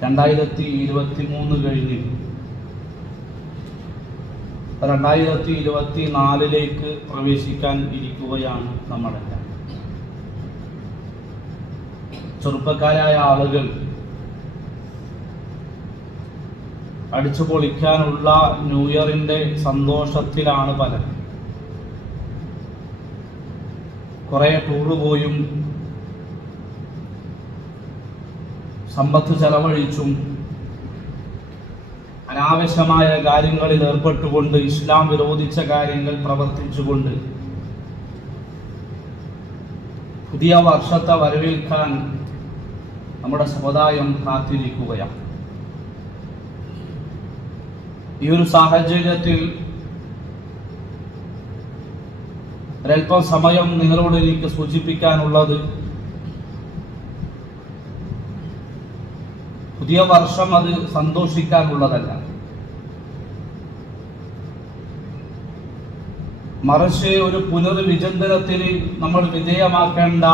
2023 കഴിഞ്ഞ് 2024 പ്രവേശിക്കാൻ ഇരിക്കുകയാണ് നമ്മളെല്ലാം. ചെറുപ്പക്കാരായ ആളുകൾ അടിച്ചു പൊളിക്കാനുള്ള ന്യൂ ഇയറിന്റെ സന്തോഷത്തിലാണ് പലരും. കുറെ ടൂറ് പോയും സമ്പത്ത് ചെലവഴിച്ചും അനാവശ്യമായ കാര്യങ്ങളിൽ ഏർപ്പെട്ടുകൊണ്ട് ഇസ്ലാം വിരോധിച്ച കാര്യങ്ങൾ പ്രവർത്തിച്ചുകൊണ്ട് പുതിയ വർഷത്തെ വരവേൽക്കാൻ നമ്മുടെ സമുദായം കാത്തിരിക്കുകയാണ്. ഈ ഒരു സാഹചര്യത്തിൽ ഒരൽപ്പം സമയം നിങ്ങളോട് എനിക്ക് സൂചിപ്പിക്കാനുള്ളത്, പുതിയ വർഷം അത് സന്തോഷിക്കാനുള്ളതല്ല, മറിച്ച് ഒരു പുനർവിചിന്തനത്തിന് നമ്മൾ വിധേയമാക്കേണ്ട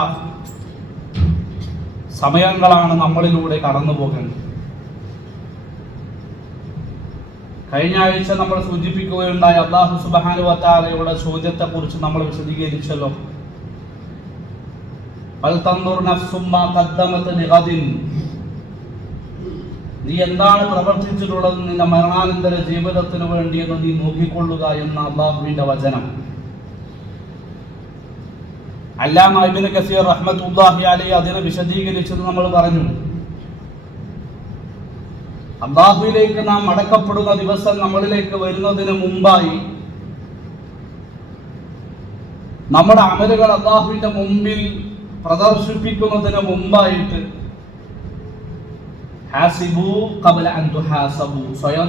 സമയങ്ങളാണ് നമ്മളിലൂടെ കടന്നു പോകേണ്ടത്. കഴിഞ്ഞ ആഴ്ച നമ്മൾ സൂചിപ്പിക്കുകയുണ്ടായ അല്ലാഹു സുബ്ഹാനഹു വ തആലയുടെ ചോദ്യത്തെ കുറിച്ച് നമ്മൾ വിശദീകരിച്ചല്ലോ. ഫൽ തൻദുർ നഫ്സും മാ ഖദ്ദമത് ലിഗദിൻ, നീ എന്താണ് പ്രവർത്തിച്ചിട്ടുള്ളത് നിന്റെ മരണാനന്തര ജീവിതത്തിന് വേണ്ടിയെന്ന് നീ നോക്കിക്കൊള്ളുക എന്ന അല്ലാഹുവിന്റെ വചനം. അല്ലാമ ഇബ്നു കസീർ റഹ്മത്തുള്ളാഹി അലൈഹി അതിനെ വിശദീകരിച്ചത് നമ്മൾ പറഞ്ഞു. അല്ലാഹുവിലേക്ക് നാം മടക്കപ്പെടുന്ന ദിവസം നമ്മളിലേക്ക് വരുന്നതിന് മുമ്പായി നമ്മുടെ അമലുകൾ അല്ലാഹുവിന്റെ മുമ്പിൽ പ്രദർശിപ്പിക്കുന്നതിന് മുമ്പായിട്ട് ഹാസിബു ഖബല അൻ തുഹാസബു, സ്വയം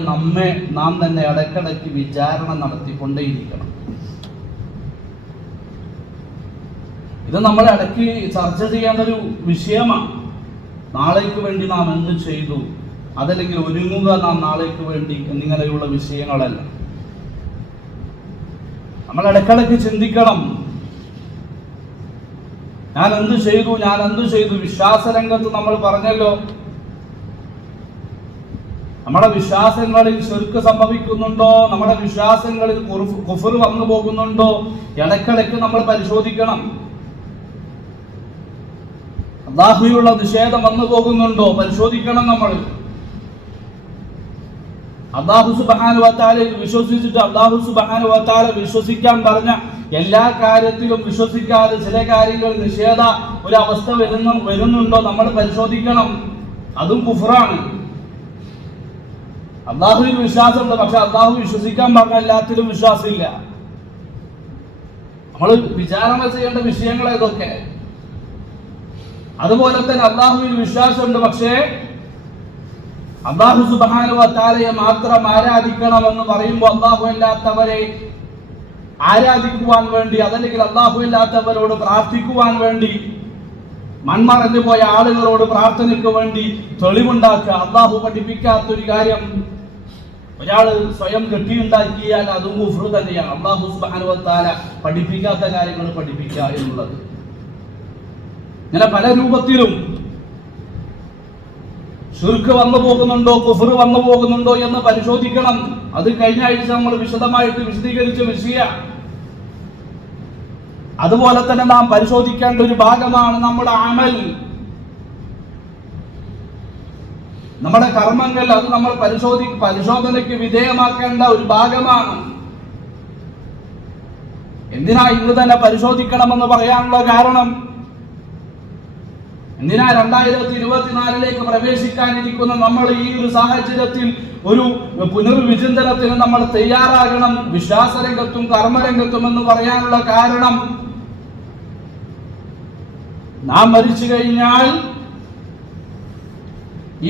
നാം തന്നെ ഇടയ്ക്കിടയ്ക്ക് വിചാരണ നടത്തിക്കൊണ്ടേയിരിക്കണം. ഇത് നമ്മൾ ഇടയ്ക്ക് ചർച്ച ചെയ്യേണ്ട ഒരു വിഷയമാണ്. നാളേക്ക് വേണ്ടി നാം എന്ത് ചെയ്തു, അതല്ലെങ്കിൽ ഒരുങ്ങുക നാം നാളേക്ക് വേണ്ടി എന്നിങ്ങനെയുള്ള വിഷയങ്ങളല്ല. നമ്മൾ ഇടയ്ക്കിടയ്ക്ക് ചിന്തിക്കണം, ഞാൻ എന്ത് ചെയ്തു. വിശ്വാസ രംഗത്ത് നമ്മൾ പറഞ്ഞല്ലോ, നമ്മുടെ വിശ്വാസങ്ങളിൽ ശിർക്ക് സംഭവിക്കുന്നുണ്ടോ, നമ്മുടെ വിശ്വാസങ്ങളിൽ കുഫർ വന്നു പോകുന്നുണ്ടോ, ഇടയ്ക്കിടയ്ക്ക് നമ്മൾ പരിശോധിക്കണം. അല്ലാഹുവിലുള്ള നിഷേധം വന്നു പോകുന്നുണ്ടോ, പരിശോധിക്കണം. നമ്മൾ അല്ലാഹു സുബ്ഹാനഹു വ തആലയിൽ വിശ്വസിച്ചിട്ട് അല്ലാഹു സുബ്ഹാനഹു വ തആല വിശ്വസിക്കാൻ പറഞ്ഞ എല്ലാ കാര്യത്തിലും വിശ്വസിക്കാതെ ചില കാര്യങ്ങൾ നിഷേധ ഒരു അവസ്ഥ വരുന്നുണ്ടോ നമ്മൾ പരിശോധിക്കണം. അതും കുഫറാണ്. അല്ലാഹുവിൽ വിശ്വാസമുണ്ട്, പക്ഷെ അല്ലാഹു വിശ്വസിക്കാൻ പറഞ്ഞ എല്ലാത്തിലും വിശ്വാസമില്ല. നമ്മൾ വിചാരണ ചെയ്യേണ്ട വിഷയങ്ങൾ ഏതൊക്കെ? അതുപോലെ തന്നെ അല്ലാഹുവിൽ വിശ്വാസമുണ്ട്, പക്ഷേ അല്ലാഹു സുബ്ഹാനഹു വ തആലയെ മാത്രം ആരാധിക്കണമെന്ന് പറയുമ്പോൾ അല്ലാഹു അല്ലാത്തവരെ ആരാധിക്കുവാൻ വേണ്ടി, അതല്ലെങ്കിൽ അല്ലാഹു അല്ലാത്തവരോട് പ്രാർത്ഥിക്കുവാൻ വേണ്ടി, മൺമറഞ്ഞു പോയ ആളുകളോട് പ്രാർത്ഥനയ്ക്ക് വേണ്ടി തെളിവുണ്ടാക്കുക. അല്ലാഹു പഠിപ്പിക്കാത്തൊരു കാര്യം ഒരാൾ സ്വയം കെട്ടിയുണ്ടാക്കിയാൽ അതും കുഫ്ർ തന്നെയാണ്. അല്ലാഹു സുബ്ഹാനഹു വ തആല പഠിപ്പിക്കാത്ത കാര്യങ്ങൾ പഠിപ്പിക്കുക എന്നുള്ളത്. ഇങ്ങനെ പല രൂപത്തിലും ശിർക്ക് വന്നു പോകുന്നുണ്ടോ, കുഫർ വന്നു പോകുന്നുണ്ടോ എന്ന് പരിശോധിക്കണം. അത് കഴിഞ്ഞ ആഴ്ച നമ്മൾ വിശദമായിട്ട് വിശദീകരിച്ച വിഷയ. അതുപോലെ തന്നെ നാം പരിശോധിക്കേണ്ട ഒരു ഭാഗമാണ് നമ്മുടെ അമൽ, നമ്മുടെ കർമ്മങ്ങൾ. അത് നമ്മൾ പരിശോധനയ്ക്ക് വിധേയമാക്കേണ്ട ഒരു ഭാഗമാണ്. എന്തിനാ ഇന്ന് തന്നെ പരിശോധിക്കണമെന്ന് പറയാനുള്ള കാരണം, എന്തിനാ 2024 പ്രവേശിക്കാനിരിക്കുന്ന നമ്മൾ ഈ ഒരു സാഹചര്യത്തിൽ ഒരു പുനർവിചിന്തനത്തിന് നമ്മൾ തയ്യാറാകണം, വിശ്വാസരംഗത്തും കർമ്മരംഗത്തും എന്ന് പറയാനുള്ള കാരണം, നാം മരിച്ചു കഴിഞ്ഞാൽ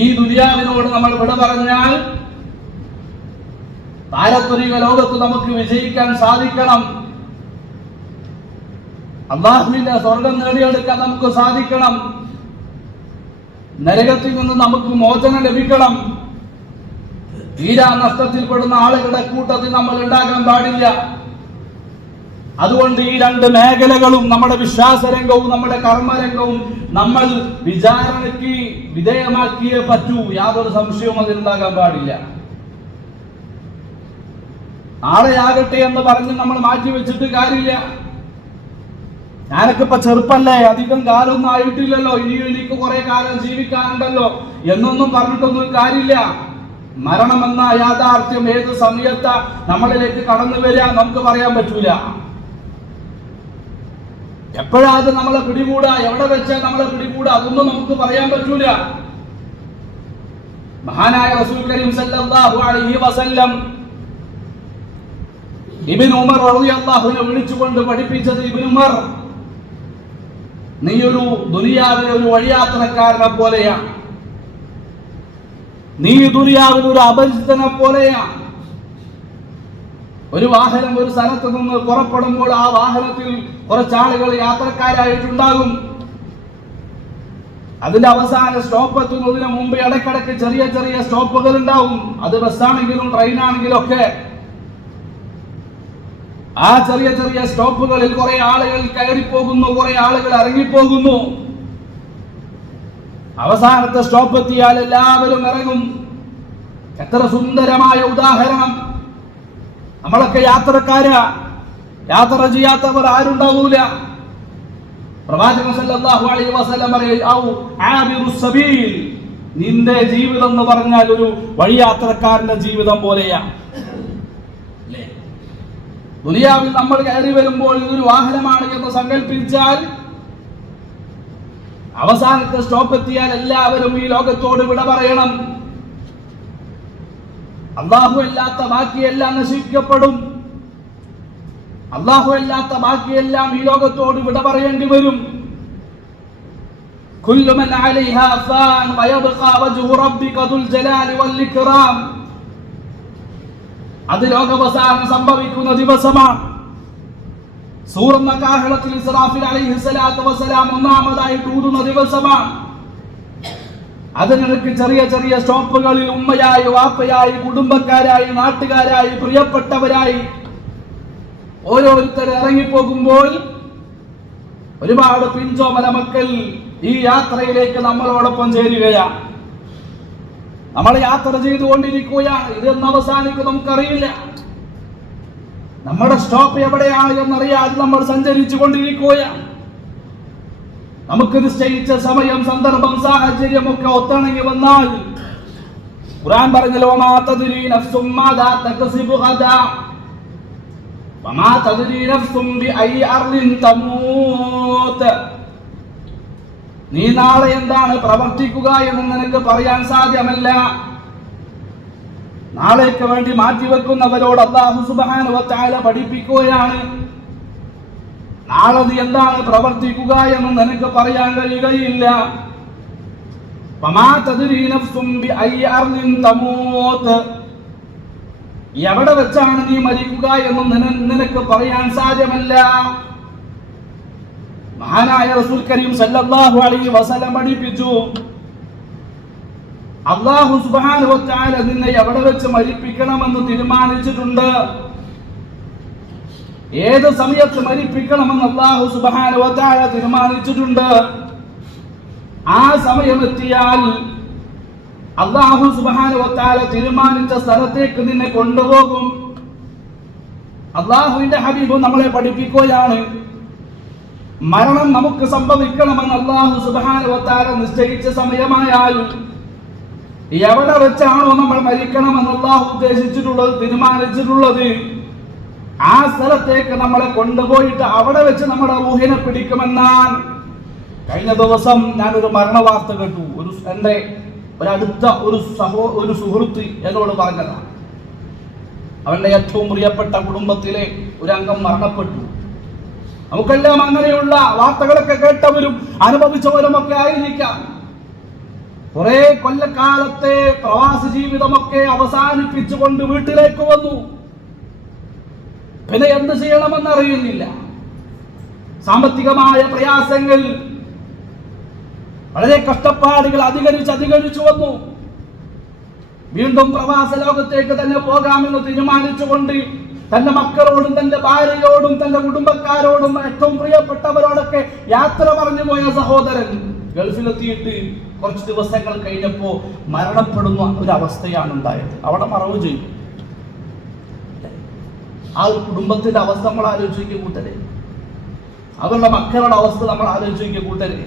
ഈ ദുനിയാവിനോട് നമ്മൾ വിട പറഞ്ഞാൽ താരത്വരിക ലോകത്ത് നമുക്ക് വിജയിക്കാൻ സാധിക്കണം. അല്ലാഹുവിന്റെ സ്വർഗം നേടിയെടുക്കാൻ നമുക്ക് സാധിക്കണം. നരകത്തിൽ നിന്ന് നമുക്ക് മോചനം ലഭിക്കണം. തീരാ നഷ്ടത്തിൽപ്പെടുന്ന ആളുകളുടെ കൂട്ടത്തിൽ നമ്മൾ ഉണ്ടാകാൻ പാടില്ല. അതുകൊണ്ട് ഈ രണ്ട് മേഖലകളും, നമ്മുടെ വിശ്വാസരംഗവും നമ്മുടെ കർമ്മരംഗവും നമ്മൾ വിചാരണയ്ക്ക് വിധേയമാക്കിയേ പറ്റൂ. യാതൊരു സംശയവും അതിലുണ്ടാകാൻ പാടില്ല. നാളെയാകട്ടെ എന്ന് പറഞ്ഞ് നമ്മൾ മാറ്റിവെച്ചിട്ട് കാര്യമില്ല. ഞാനൊക്കെ ഇപ്പൊ ചെറുപ്പല്ലേ, അധികം കാലമൊന്നും ആയിട്ടില്ലല്ലോ, ഇനിയും എനിക്ക് കുറെ കാലം ജീവിക്കാനുണ്ടല്ലോ എന്നൊന്നും പറഞ്ഞിട്ടൊന്നും കാര്യമില്ല. മരണമെന്ന യാഥാർത്ഥ്യം ഏത് സമയത്താ നമ്മളിലേക്ക് കടന്നു വരിക നമുക്ക് പറയാൻ പറ്റൂല. എപ്പോഴാ അത് നമ്മളെ പിടികൂടാ, എവിടെ വെച്ചാൽ നമ്മളെ പിടികൂടാ, അതൊന്നും നമുക്ക് പറയാൻ പറ്റൂല. മഹാനായ റസൂൽ കരീം സല്ലല്ലാഹു അലൈഹി വസല്ലം ഇബ്നു ഉമർ റളിയല്ലാഹു അൻഹു വിളിച്ചുകൊണ്ട് പഠിപ്പിച്ചത്, ഇബ്നു ഉമർ, നീ ഒരു ദുനിയാവിലെ ഒരു വഴിയാത്രക്കാരനെ പോലെയാണ്, നീ ദുനിയാവിൽ ഒരു അപരിചിതനെ പോലെയാണ്. ഒരു വാഹനം ഒരു സ്ഥലത്ത് നിന്ന് പുറപ്പെടുമ്പോൾ ആ വാഹനത്തിൽ കുറച്ചാളുകൾ യാത്രക്കാരായിട്ടുണ്ടാകും. അതിന്റെ അവസാന സ്റ്റോപ്പ് എത്തുന്നതിന് മുമ്പ് ഇടയ്ക്കിടയ്ക്ക് ചെറിയ ചെറിയ സ്റ്റോപ്പുകൾ ഉണ്ടാവും. അത് ബസ്സാണെങ്കിലും ട്രെയിനാണെങ്കിലും ഒക്കെ. ആ ചെറിയ ചെറിയ സ്റ്റോപ്പുകളിൽ കുറെ ആളുകൾ കയറിപ്പോകുന്നു, കുറെ ആളുകൾ ഇറങ്ങിപ്പോകുന്നു. അവസാനത്തെ സ്റ്റോപ്പ് എത്തിയാൽ എല്ലാവരും ഇറങ്ങും. എത്ര സുന്ദരമായ ഉദാഹരണം! നമ്മളൊക്കെ യാത്രക്കാരാ, യാത്ര ചെയ്യാത്തവർ ആരുണ്ടാവൂല. പ്രവാചകൻ സല്ലല്ലാഹു അലൈഹി വസല്ലം പറയും, നിന്റെ ജീവിതം എന്ന് പറഞ്ഞാൽ ഒരു വഴിയാത്രക്കാരന്റെ ജീവിതം പോലെയാണ്. ദുനിയാവിൽ നമ്മൾ കയറി വരുമ്പോൾ ഇതൊരു വാഹനമാണ് എന്ന് സങ്കല്പിച്ചാൽ അവസാനത്തെ സ്റ്റോപ്പ് എത്തിയാൽ എല്ലാവരും ഈ ലോകത്തോട് വിട പറയണം. അല്ലാഹു അല്ലാത്ത ബാക്കിയെല്ലാം നശിക്കപ്പെടും. അല്ലാഹു അല്ലാത്ത ബാക്കിയെല്ലാം ഈ ലോകത്തോട് വിട പറയേണ്ടി വരും. കുല്ലു മൻ അലൈഹാ ഫാൻ വയബ്ഖാ വജ്ഹു റബ്ബിക ദുൽ ജലാലി വൽ ഇക്റാം. അത് ലോകാവസാനം സംഭവിക്കുന്ന ദിവസമാണ്. സൂറന്ന കാഹളത്തിൽ ഇസ്രാഫീൽ അലൈഹിസ്സലാത്തു വസ്സലാം ഒന്നാമതായിട്ട് ഊതുന്ന ദിവസമാണ്. അതിനിടയ്ക്ക് ചെറിയ ചെറിയ സ്റ്റോപ്പുകളിൽ ഉമ്മയായി, വാപ്പയായി, കുടുംബക്കാരായി, നാട്ടുകാരായി, പ്രിയപ്പെട്ടവരായി ഓരോരുത്തർ ഇറങ്ങിപ്പോകുമ്പോൾ ഒരുപാട് പിഞ്ചോമല മക്കൾ ഈ യാത്രയിലേക്ക് നമ്മളോടൊപ്പം ചേരുകയാണ്. നമ്മൾ യാത്ര ചെയ്തുകൊണ്ടിരിക്കുകയാണ്. ഇതെന്ന് അവസാനിക്കും നമുക്കറിയില്ല. നമ്മുടെ സ്റ്റോപ്പ് എവിടെയാണ് എന്നറിയാതെ നമ്മൾ സഞ്ചരിച്ചു കൊണ്ടിരിക്കുകയാണ്. നമുക്ക് നിശ്ചയിച്ച സമയം, സന്ദർഭം, സാഹചര്യം ഒക്കെ ഒത്തിണങ്ങി വന്നാൽ ഖുർആൻ പറഞ്ഞല്ലോ, വമാ തദ്രി നഫ്സും മാദാ തക്സിബു ഗദാ വമാ തദ്രി നഫ്സും ബിഅയ്യി അർളിൻ തമൂത്. നീ നാളെ എന്താണ് പ്രവർത്തിക്കുക എന്ന് നിനക്ക് പറയാൻ സാധ്യമല്ല. നാളേക്ക് വേണ്ടി മാറ്റിവെക്കുന്നവരോട് അല്ലാഹു സുബ്ഹാനഹു വ തആല പഠിപ്പിക്കുകയാണ്, നാളെ നീ എന്താണ് പ്രവർത്തിക്കുക എന്ന് നിനക്ക് പറയാൻ കഴിയുകയില്ല. വമാ തദ്രി നഫ്സും ബിഅയ്യി അർളിൻ തമൂത്. എവിടെ വെച്ചാണ് നീ മരിക്കുക എന്ന് നിനക്ക് പറയാൻ സാധ്യമല്ല. മഹാനായ റസൂൽ കരീം സല്ലല്ലാഹു അലൈഹി വസല്ലം പഠിപ്പിച്ചു, അല്ലാഹു സുബ്ഹാനഹു വ തആല നിന്നെ എവിടെ വെച്ച് മരിപ്പിക്കണമെന്ന് തീരുമാനിച്ചിട്ടുണ്ട്. ഏത് സമയത്ത് മരിപ്പിക്കണമെന്ന് അല്ലാഹു സുബ്ഹാനഹു വ തആല തീരുമാനിച്ചിട്ടുണ്ട്. ആ സമയം എത്തിയാൽ അല്ലാഹു സുബ്ഹാനഹു വ തആല തീരുമാനിച്ച സ്ഥലത്തേക്ക് നിന്നെ കൊണ്ടുപോകും. അല്ലാഹുവിന്റെ ഹബീബ് നമ്മളെ പഠിപ്പിക്കുകയാണ്, മരണം നമുക്ക് സംഭവിക്കണമെന്ന് അല്ലാഹു സുബ്ഹാനഹു വ തആല നിശ്ചയിച്ച സമയമായാൽ എവിടെ വെച്ചാണോ നമ്മൾ മരിക്കണമെന്ന് അല്ലാഹു ഉദ്ദേശിച്ചിട്ടുള്ളത്, തീരുമാനിച്ചിട്ടുള്ളത്, ആ സ്ഥലത്തേക്ക് നമ്മളെ കൊണ്ടുപോയിട്ട് അവിടെ വെച്ച് നമ്മുടെ റൂഹിനെ പിടിക്കുമെന്നാണ്. കഴിഞ്ഞ ദിവസം ഞാനൊരു മരണ വാർത്ത കേട്ടു. എൻ്റെ ഒരടുത്ത ഒരു സുഹൃത്ത് എന്നോട് പറഞ്ഞതാണ്. അവന്റെ ഏറ്റവും പ്രിയപ്പെട്ട കുടുംബത്തിലെ ഒരു അംഗം മരണപ്പെട്ടു. നമുക്കെല്ലാം അങ്ങനെയുള്ള വാർത്തകളൊക്കെ കേട്ടവരും അനുഭവിച്ചവരും ഒക്കെ ആയിരിക്കാം. കുറെ കൊല്ലക്കാലത്തെ പ്രവാസി ജീവിതമൊക്കെ അവസാനിപ്പിച്ചുകൊണ്ട് വീട്ടിലേക്ക് വന്നു. പിന്നെ എന്ത് ചെയ്യണമെന്ന് അറിയുന്നില്ല. സാമ്പത്തികമായ പ്രയാസങ്ങൾ, വളരെ കഷ്ടപ്പാടുകൾ അധികരിച്ചു വന്നു. വീണ്ടും പ്രവാസ ലോകത്തേക്ക് തന്നെ പോകാമെന്ന് തീരുമാനിച്ചുകൊണ്ട് തന്റെ മക്കളോടും തന്റെ ഭാര്യയോടും തന്റെ കുടുംബക്കാരോടും ഏറ്റവും പ്രിയപ്പെട്ടവരോടൊക്കെ യാത്ര പറഞ്ഞു പോയ സഹോദരൻ ഗൾഫിലെത്തിയിട്ട് കുറച്ച് ദിവസങ്ങൾ കഴിഞ്ഞപ്പോ മരണപ്പെടുന്ന ഒരു അവസ്ഥയാണ് ഉണ്ടായത്. അവിടെ മറവ് ചെയ്തു. ആ ഒരു കുടുംബത്തിന്റെ അവസ്ഥ നമ്മൾ ആലോചിക്കുക കൂട്ടരെ, അവരുടെ മക്കളുടെ അവസ്ഥ നമ്മൾ ആലോചിക്കുക കൂട്ടരെ,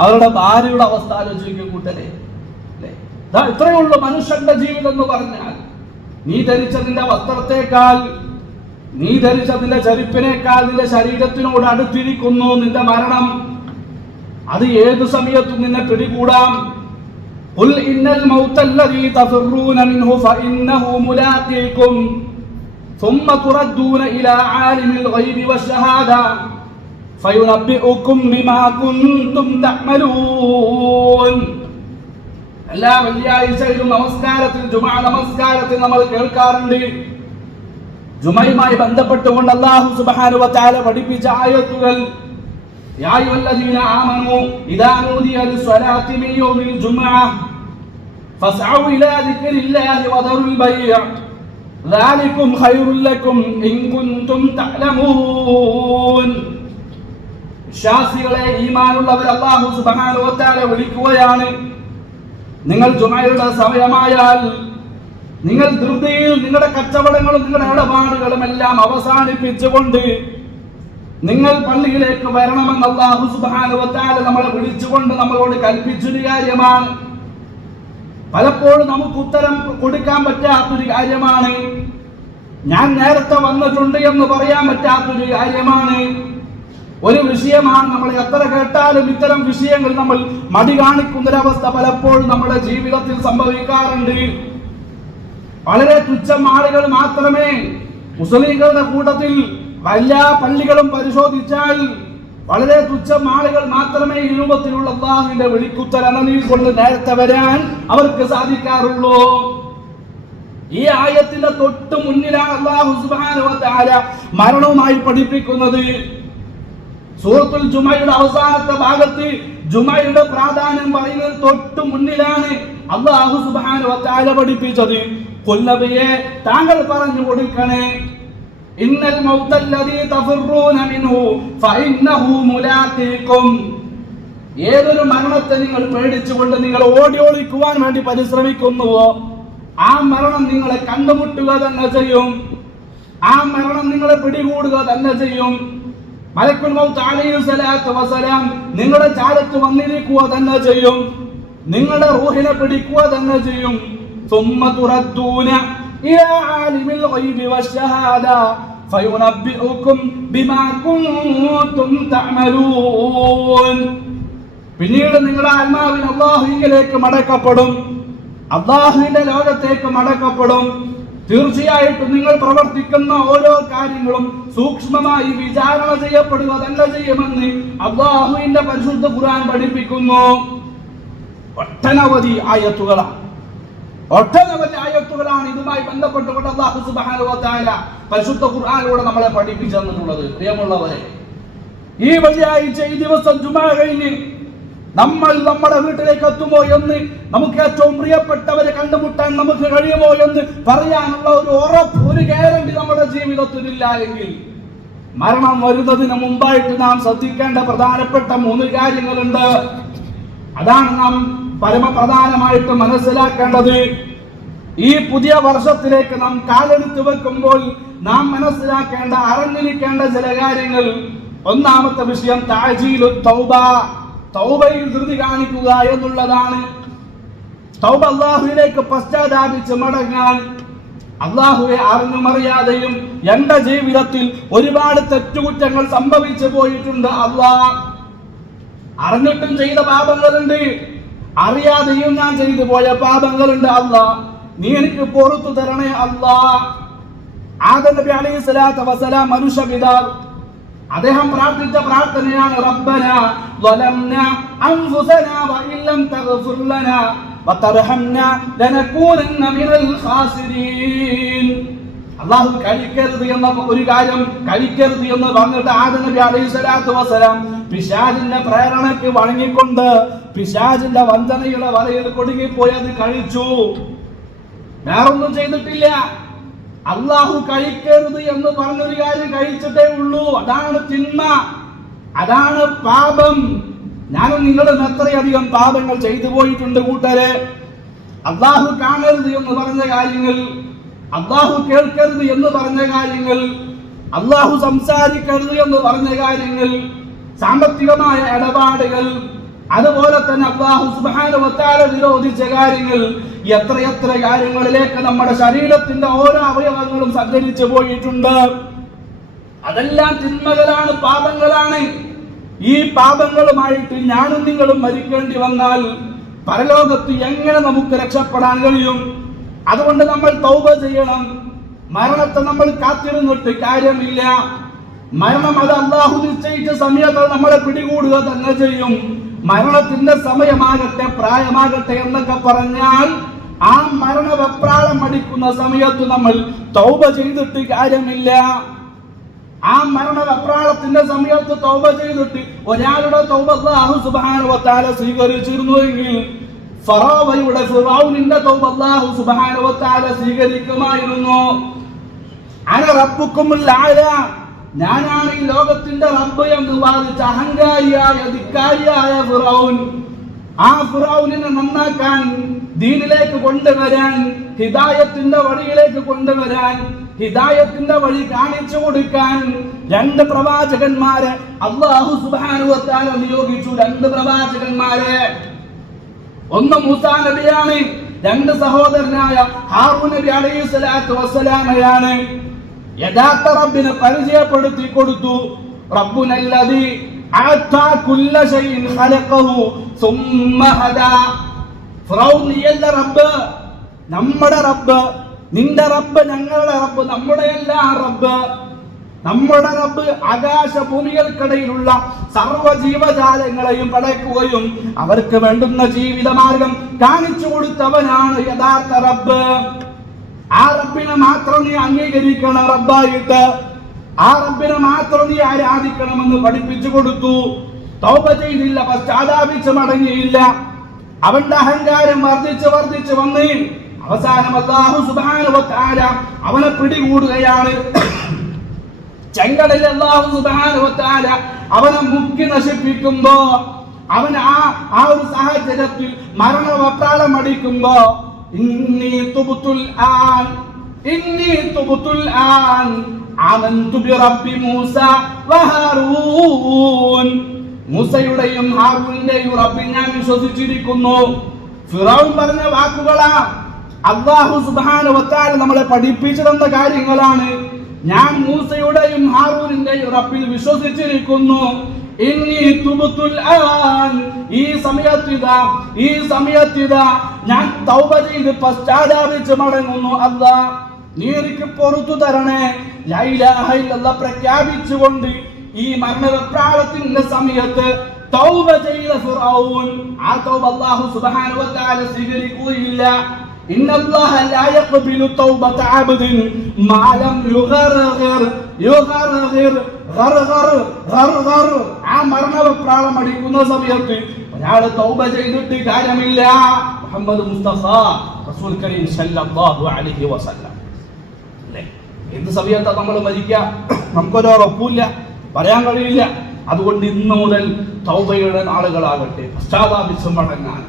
അവരുടെ ഭാര്യയുടെ അവസ്ഥ ആലോചിക്കുക കൂട്ടരെ. ഇത്രയുള്ള മനുഷ്യന്റെ ജീവിതം എന്ന് പറഞ്ഞാൽ, നീ ധരിച്ചതിന്റെ വസ്ത്രത്തെക്കാൾ, നീ ധരിച്ചതിന്റെ ചെരുപ്പിനേക്കാൾ നിന്റെ ശരീരത്തിനോട് അടുത്തിരിക്കുന്നു നിന്റെ മരണം. അത് ഏതു സമയത്തും നിന്നെ പിടികൂടാം. ഖുൽ ഇന്നൽ മൗതല്ലദീ തഫറൂന മിൻഹു ഫഇന്നഹു മുലാഖീകും ثم تردون إلى عالم الغيب والشهادة فينبئكم بما كنتم تعملون. എല്ലാ വെള്ളിയാഴ്ചയിലും നമസ്കാരത്തിൽ, ജുമുഅ നമസ്കാരത്തിൽ നമ്മൾ കേൾക്കാറുണ്ട്. ജുമയുമായി ബന്ധപ്പെട്ടുകൊണ്ട് അല്ലാഹു സുബ്ഹാനഹു വ തആല പഠിപ്പിച്ച ആയത്തുകൾ, യാ അയ്യുഹല്ലദീന ആമനൂ ഇദാ നൂദിയ ലിസ്സലാത്തി മിൻ യൗമിൽ ജുമുഅ ഫസ്ഔ ഇലാ ദിക്രില്ലാഹി വദറുൽ ബൈഅ ذلكم خير لكم إن كنتم تعلمون. വിശ്വാസികളെ, ഈമാനുള്ളവർ, അല്ലാഹു സുബ്ഹാനഹു വ തആല വിളിക്കുകയാണ്. നിങ്ങൾ ജുമയുടെ സമയമായാൽ നിങ്ങൾ ധൃതിയിൽ നിങ്ങളുടെ കച്ചവടങ്ങളും നിങ്ങളുടെ ഇടപാടുകളും എല്ലാം അവസാനിപ്പിച്ചുകൊണ്ട് നിങ്ങൾ പള്ളിയിലേക്ക് വരണമെന്ന് അല്ലാഹു സുബ്ഹാനഹു വ തആല നമ്മളെ വിളിച്ചുകൊണ്ട് നമ്മളോട് കൽപ്പിച്ചൊരു കാര്യമാണ്. പലപ്പോഴും നമുക്ക് ഉത്തരം കൊടുക്കാൻ പറ്റാത്തൊരു കാര്യമാണ്. ഞാൻ നേരത്തെ വന്നിട്ടുണ്ട് എന്ന് പറയാൻ പറ്റാത്തൊരു കാര്യമാണ്. ഒരു വിഷയമാണ്. നമ്മൾ എത്ര കേട്ടാലും ഇത്തരം വിഷയങ്ങൾ നമ്മൾ മടി കാണിക്കുന്നൊരവസ്ഥ പലപ്പോഴും നമ്മുടെ ജീവിതത്തിൽ സംഭവിക്കാറുണ്ട്. വളരെ തുച്ഛം ആളുകൾ മാത്രമേ, മുസ്ലിങ്ങളുടെ കൂട്ടത്തിൽ എല്ലാ പള്ളികളും പരിശോധിച്ചാൽ വളരെ തുച്ഛം ആളുകൾ മാത്രമേ ഈ രൂപത്തിലുള്ള അല്ലാഹുവിന്റെ വിളിക്കുത്തരം കൊണ്ട് നേരത്തെ വരാൻ അവർക്ക് സാധിക്കാറുള്ളൂ. ഈ ആയത്തിന്റെ തൊട്ട് മുന്നിലാണ് അല്ലാഹു സുബ്ഹാനഹു വ തആല മരണവുമായി പഠിപ്പിക്കുന്നത്. സൂറത്തുൽ ജുമയുടെ അവസാനത്തെ ഭാഗത്ത് ജുമയുടെ പ്രാധാന്യം പറയുന്നത് തൊട്ട് മുന്നിലാണ് അല്ലാഹു സുബ്ഹാനഹു വ തആല പഠിപ്പിച്ചത്. ഖുൽ നബിയേ, താങ്കൾ പറഞ്ഞു കൊടുക്കണേ, ഇന്നൽ മൗതല്ലദീ തഫറൂന മിൻഹു ഫഇന്നഹു മുലാഖീകും. ഏതൊരു മരണത്തെ നിങ്ങൾ പേടിച്ചുകൊണ്ട് നിങ്ങൾ ഓടിയോളിക്കുവാൻ വേണ്ടി പരിശ്രമിക്കുന്നുവോ, ആ മരണം നിങ്ങളെ കണ്ടുമുട്ടുക തന്നെ ചെയ്യും. ആ മരണം നിങ്ങളെ പിടികൂടുക തന്നെ ചെയ്യും. മലക്കുൽ മൗത്ത് അലൈഹിസ്സലാത്തു വസ്സലാം നിങ്ങളുടെ ചാരത്ത് വന്നിരിക്കുക തന്നെ ചെയ്യും. നിങ്ങളുടെ റൂഹിനെ പിടിക്കുക തന്നെ ചെയ്യും. ثم تردون إلى عالم الغيب والشهادة فينبئكم بما كنتم تعملون. പിന്നീട് നിങ്ങളുടെ ആത്മാവിന് അല്ലാഹുവിലേക്ക് മടക്കപ്പെടും, അല്ലാഹുവിന്റെ ലോകത്തേക്ക് മടക്കപ്പെടും. തീർച്ചയായിട്ടും നിങ്ങൾ പ്രവർത്തിക്കുന്ന ഓരോ കാര്യങ്ങളും സൂക്ഷ്മമായി വിചാരണ ചെയ്യപ്പെടുക തന്നെ ചെയ്യുമെന്ന് അല്ലാഹുവിന്റെ പരിശുദ്ധ ഖുർആൻ പഠിപ്പിക്കുന്നു. ഒട്ടനവധി ആയത്തുകളാണ് ഇതുമായി ബന്ധപ്പെട്ടുകൊണ്ട് അല്ലാഹു സുബ്ഹാനഹു വ തആല പരിശുദ്ധ ഖുർആനിലൂടെ നമ്മളെ പഠിപ്പിച്ചു തന്നിട്ടുള്ളത്. പ്രിയമുള്ളവരെ, ഈ വെള്ളിയാഴ്ച ഈ ദിവസം ജുമുഅ കഴിഞ്ഞ് നമ്മൾ നമ്മുടെ വീട്ടിലേക്ക് എത്തുമോ എന്ന്, നമുക്ക് ഏറ്റവും പ്രിയപ്പെട്ടവരെ കണ്ടുമുട്ടാൻ നമുക്ക് കഴിയുമോ എന്ന് പറയാനുള്ള ഒരു ഉറപ്പ്, ഒരു ഗ്യാരണ്ടി നമ്മുടെ ജീവിതത്തിലില്ല എങ്കിൽ മരണം വരുന്നതിന് മുമ്പായിട്ട് നാം ശ്രദ്ധിക്കേണ്ട പ്രധാനപ്പെട്ട 3 കാര്യങ്ങളുണ്ട്. അതാണ് നാം പരമപ്രധാനമായിട്ട് മനസ്സിലാക്കേണ്ടത്. ഈ പുതിയ വർഷത്തിലേക്ക് നാം കാലെടുത്ത് വെക്കുമ്പോൾ നാം മനസ്സിലാക്കേണ്ട, അറിഞ്ഞിരിക്കേണ്ട ചില കാര്യങ്ങൾ. ഒന്നാമത്തെ വിഷയം തഅജീലുത് തൗബ, തൗബയിൽ ധൃതി കാണിക്കുക എന്നുള്ളതാണ്. തൗബ, അല്ലാഹുവിലേക്ക് പശ്ചാത്താപിച്ച് മടങ്ങാൻ. അല്ലാഹുവെ, അറിഞ്ഞും അറിയാതെയും എന്റെ ജീവിതത്തിൽ ഒരുപാട് തെറ്റുകുറ്റങ്ങൾ സംഭവിച്ചു പോയിട്ടുണ്ട്. അല്ലാഹ്, അറിഞ്ഞിട്ടും ചെയ്ത പാപങ്ങളുണ്ട്, അറിയാതെയും ഞാൻ ചെയ്തു പോയ പാപങ്ങളുണ്ട്. അല്ലാഹ്, നീ എനിക്ക് പുറത്തു തരണേ അല്ലാഹ്. ആദം നബി അലൈഹിസ്സലാത്തു വസ്സലാം മനുഷ്യപിതാവ്, അദ്ദേഹം പ്രാർത്ഥിച്ച പ്രാർത്ഥനയാണ് റബ്ബനാ ളലംനാ അൻഫുസനാ വഇല്ലം തഗ്ഫിർ ലനാ വതർഹംനാ ലനകൂനന്ന മിനൽ ഖാസിരീൻ. അല്ലാഹു കഴിക്കരുത് എന്ന ഒരു കാര്യം കഴിക്കരുത് എന്ന് പറഞ്ഞിട്ട് ആദം നബി അലൈഹിസ്സലാത്തു വസ്സലാം പിശാചിന്റെ പ്രേരണയ്ക്ക് വഴങ്ങിക്കൊണ്ട് പിശാചിന്റെ വഞ്ചനയുടെ വലയിൽ കുടുങ്ങിപ്പോയി അത് കഴിച്ചു. വേറൊന്നും ചെയ്തിട്ടില്ല. അള്ളാഹു കഴിക്കരുത് എന്ന് പറഞ്ഞൊരു കാര്യം കഴിച്ചിട്ടേ ഉള്ളൂ. അതാണ് തിന്മ, അതാണ് പാപം. ഞാനും നിങ്ങളും എത്രയധികം പാപങ്ങൾ ചെയ്തു പോയിട്ടുണ്ട് കൂട്ടരെ. അള്ളാഹു കാണരുത് എന്ന് പറഞ്ഞ കാര്യങ്ങൾ, അള്ളാഹു കേൾക്കരുത് എന്ന് പറഞ്ഞ കാര്യങ്ങൾ, അള്ളാഹു സംസാരിക്കരുത് എന്ന് പറഞ്ഞ കാര്യങ്ങൾ, സാമ്പത്തികമായ ഇടപാടുകൾ, അതുപോലെ തന്നെ അല്ലാഹു സുബ്ഹാനഹു വ തആല വിരോധിച്ച കാര്യങ്ങൾ, എത്രയെത്ര കാര്യങ്ങളിലേക്ക് നമ്മുടെ ശരീരത്തിന്റെ ഓരോ അവയവങ്ങളും സഞ്ചരിച്ചു പോയിട്ടുണ്ട്. അതെല്ലാം തിന്മകളാണ്, പാപങ്ങളാണ്. ഈ പാപങ്ങളുമായിട്ട് ഞാനും നിങ്ങളും മരിക്കേണ്ടി വന്നാൽ പരലോകത്ത് എങ്ങനെ നമുക്ക് രക്ഷപ്പെടാൻ കഴിയും? അതുകൊണ്ട് നമ്മൾ തൗബ ചെയ്യണം. മരണത്തെ നമ്മൾ കാത്തിരുന്നിട്ട് കാര്യമില്ല. മരണം അത് അല്ലാഹു നിശ്ചയിച്ച സമയത്ത് നമ്മളെ പിടികൂടുക തന്നെ ചെയ്യും. മരണത്തിന്റെ സമയമാകട്ടെ പ്രായമാകട്ടെ എന്നൊക്കെ പറഞ്ഞാൽ ആ മരണവെപ്രാളം അടിക്കുന്ന സമയത്ത് നമ്മൾ തൗബ ചെയ്തിട്ട് കാര്യമില്ല. ആ മരണവെപ്രാളത്തിന്റെ സമയത്ത് തൗബ ചെയ്തിട്ട് ഒരാളുടെ തൗബ അല്ലാഹു സുബ്ഹാനഹു വ തആല സ്വീകരിച്ചിരുന്നുവെങ്കിൽ ഫിറഔനിന്റെ തൗബ അല്ലാഹു സുബ്ഹാനഹു വ തആല സ്വീകരിക്കുമായിരുന്നു. അന റബ്ബുക്കുമുൽ അഅല, ഞാനാണ് ഈ ലോകത്തിന്റെ റബ്ബ് എന്ന് വാദിച്ച അഹങ്കാരിയായ ധിക്കാരിയായ ഫിറഔൻ, ആ ഫിറഔനിനെ നന്നാക്കാൻ, ദീനിലേക്ക് കൊണ്ടുവരാൻ, ഹിദായത്തിന്റെ വഴിയിലേക്ക് കൊണ്ടുവരാൻ, ഹിദായത്തിന്റെ വഴി കാണിച്ചു കൊടുക്കാൻ രണ്ട് പ്രവാചകന്മാരെ അല്ലാഹു സുബ്ഹാനഹു വ തആല നിയോഗിച്ചു. രണ്ട് പ്രവാചകന്മാരെ, ഒന്ന് മൂസാ നബിയാണ്, രണ്ട് സഹോദരനായ ഹാറൂൻ നബി അലൈഹിസ്സലാത്തു വസ്സലാമയാണ്. യഥാർത്ഥ റബ്ബിനെ പരിചയപ്പെടുത്തി കൊടുത്തു. റബ്ബുനല്ലദീ അഅതാ കുല്ല ശൈഇൻ ഖലഖഹു സുമ്മ ഹദാ. ഫിറഔൻ നീയല്ല റബ്ബ്, നമ്മുടെ റബ്ബ്, നിന്റെ റബ്ബ്, ഞങ്ങളുടെ റബ്ബ്, നമ്മുടെ എല്ലാ റബ്ബ്. നമ്മുടെ റബ്ബ് ആകാശഭൂമികൾക്കിടയിലുള്ള സർവ്വ ജീവജാലങ്ങളെയും പടയ്ക്കുകയും അവർക്ക് വേണ്ടുന്ന ജീവിതമാർഗം കാണിച്ചു കൊടുത്തവനാണ് യഥാർത്ഥ റബ്ബ്. ആ റബ്ബിനെ മാത്രം നീ അംഗീകരിക്കണം റബ്ബായിട്ട്, ആ റബ്ബിനെ മാത്രം നീ ആരാധിക്കണമെന്ന് പഠിപ്പിച്ചു കൊടുത്തു. തൗബ ചെയ്തില്ല, പശ്ചാത്താപിച്ച് മടങ്ങിയില്ല. അവന്റെ അഹങ്കാരം വർദ്ധിച്ച് വന്ന് അവസാനം അല്ലാഹു സുബ്ഹാനഹു വ തആല അവനെ പിടികൂടുകയാണ്. ചെങ്കടലിൽ അല്ലാഹു സുബ്ഹാനഹു വ തആല അവനെ മുക്കി നശിപ്പിക്കുമ്പോ, അവൻ ആ ഒരു സാഹചര്യത്തിൽ മരണവെപ്രാളം അടിക്കുമ്പോ ഇന്നി തുബ്തുൽ ആൻ, ഇന്നി തുബ്തുൽ ആൻ ആമന്തു ബിറബ്ബി മൂസ വ ഹാറൂൻ. മൂസയുടെയും ഹാറൂനിന്റെയും റബ്ബിൽ ഞാൻ വിശ്വസിച്ചിരിക്കുന്നു. ഫിറഔൻ പറഞ്ഞ വാക്കുകളാ, അല്ലാഹു സുബ്ഹാനഹു വ തആല നമ്മളെ പഠിപ്പിച്ചു തന്ന കാര്യങ്ങളാണ്. ഞാൻ മൂസയുടെയും ഹാറൂനിന്റെയും റബ്ബിൽ വിശ്വസിച്ചിരിക്കുന്നു. ഇന്നി തുബ്തുൽ ആൻ, ഈ സമയത്തിതാ ഞാൻ തൗബ ചെയ്ത് പശ്ചാത്താപിച്ച് മടങ്ങുന്നു. അല്ലാഹ് നീ എനിക്ക് പുറത്തു തരണേ. ലാ ഇലാഹ ഇല്ലല്ലാഹ് പ്രഖ്യാപിച്ചുകൊണ്ട് ഈ മരണവെപ്രാളത്തിന്റെ സമയത്ത് തൗബ ചെയ്ത ഫിറഔൻ, ആ തൗബ അല്ലാഹു സുബ്ഹാനഹു വ തആല സ്വീകരിക്കുകയില്ല. ഇന്നല്ലാഹ ലാ യഖ്ബിലു തൗബത അബ്ദിൻ മാ ലം യുഗർഗിർ. ആ മരണവെപ്രാളം അടിക്കുന്ന സമയത്ത് ഒരാൾ തൗബ ചെയ്തിട്ട് കാര്യമില്ല. മുഹമ്മദ് മുസ്തഫ റസൂൽ കരീം സല്ലല്ലാഹു അലൈഹി വസല്ലം അല്ലേ, എന്ത് സമയത്താണ് നമ്മൾ മരിക്കുക നമുക്കൊരു ഉറപ്പില്ല, പറയാൻ കഴിയില്ല. അതുകൊണ്ട് ഇന്നു മുതൽ തൗബയുടെ നാളുകളാകട്ടെ, പശ്ചാത്താപിച്ച് മടങ്ങാൻ,